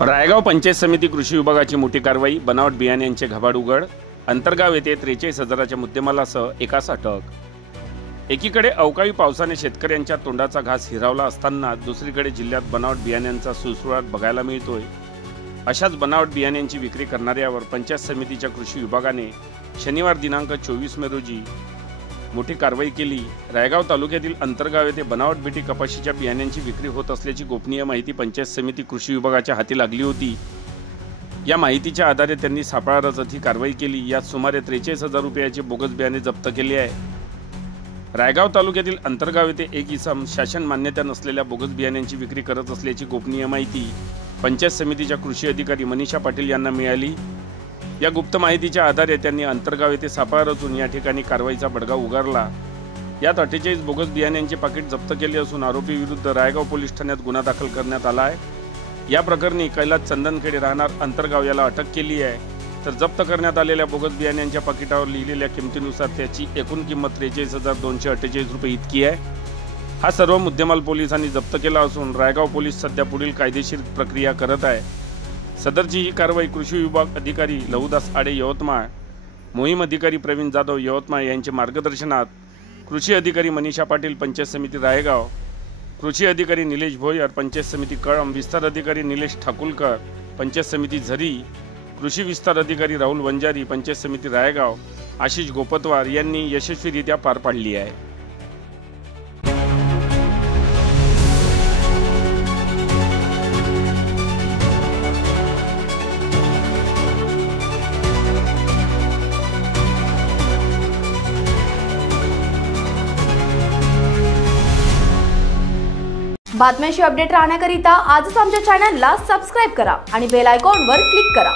रायगाव पंचायत समिती कृषी विभागाची मोठी कारवाई, बनावट बियाण्यांचे घबाड उघड। अंतर्गाव येथे 43,000च्या मुद्देमालासह एकास अटक। एकीकडे अवकाळी पावसाने शेतकऱ्यांच्या तोंडाचा घास हिरावला असताना दुसरीकडे जिल्ह्यात बनावट बियाण्यांचा सुळसुळाट बघायला मिळतोय। अशाच बनावट बियाण्यांची विक्री करणाऱ्यावर पंचायत समितीच्या कृषी विभागाने शनिवार दिनांक 24 मे रोजी मोठी कारवाई केली। रायगाव तालुक्यातील अंतर्गाव येथे बनावट बीटी कपाशीच्या बियाण्यांची विक्री होत असल्याची गोपनीय माहिती पंचायत समिती कृषी विभागाच्या हाती लागली होती। या माहितीच्या आधारे त्यांनी सापळा रचत ही कारवाई केली। यात सुमारे 43,000 रुपयाचे बोगस बियाणे जप्त केले आहे। रायगाव तालुक्यातील अंतर्गाव येथे एक इसम शासन मान्यता नसलेल्या बोगस बियाण्यांची विक्री करत असल्याची गोपनीय माहिती पंचायत समितीच्या कृषी अधिकारी मनीषा पाटील यांना मिळाली। या गुप्त माहितीच्या आधारे त्यांनी अंतर्गाव येथे सापळा रचून या ठिकाणी कारवाईचा बडगा उगारला। यात 48 बोगस बियाण्यांचे पाकिट जप्त केले असून आरोपी विरुद्ध रायगाव पोलीस ठाण्यात गुन्हा दाखल करण्यात आला आहे। या प्रकरणी कैलास चंदनखेडे राहणार अंतर्गाव याला अटक केली आहे। तर जप्त करण्यात आलेल्या बोगस बियाण्यांच्या पाकिटावर लिहिलेल्या किमतीनुसार त्याची एकूण किंमत 43,248 रुपये इतकी आहे। हा सर्व मुद्देमाल पोलिसांनी जप्त केला असून रायगाव पोलीस सध्या पुढील कायदेशीर प्रक्रिया करत आहे। सदरची ही कारवाई कृषी विभाग अधिकारी लहुदास आडे यवतमाळ, मोहीम अधिकारी प्रवीण जाधव यवतमाळ यांच्या मार्गदर्शनात कृषी अधिकारी मनीषा पाटील पंचायत समिती रायगाव, कृषी अधिकारी निलेश भोयर पंचायत समिती कळंब, विस्तार अधिकारी निलेश ठाकुलकर पंचायत समिती झरी, कृषी विस्तार अधिकारी राहुल वंजारी पंचायत समिती रायगाव, आशिष गोपतवार यांनी यशस्वीरित्या पार पाडली आहे। बातम्यांशी अपडेट राहण्याकरिता आजच आमच्या चॅनलला सबस्क्राइब करा आणि बेल आयकॉनवर क्लिक करा।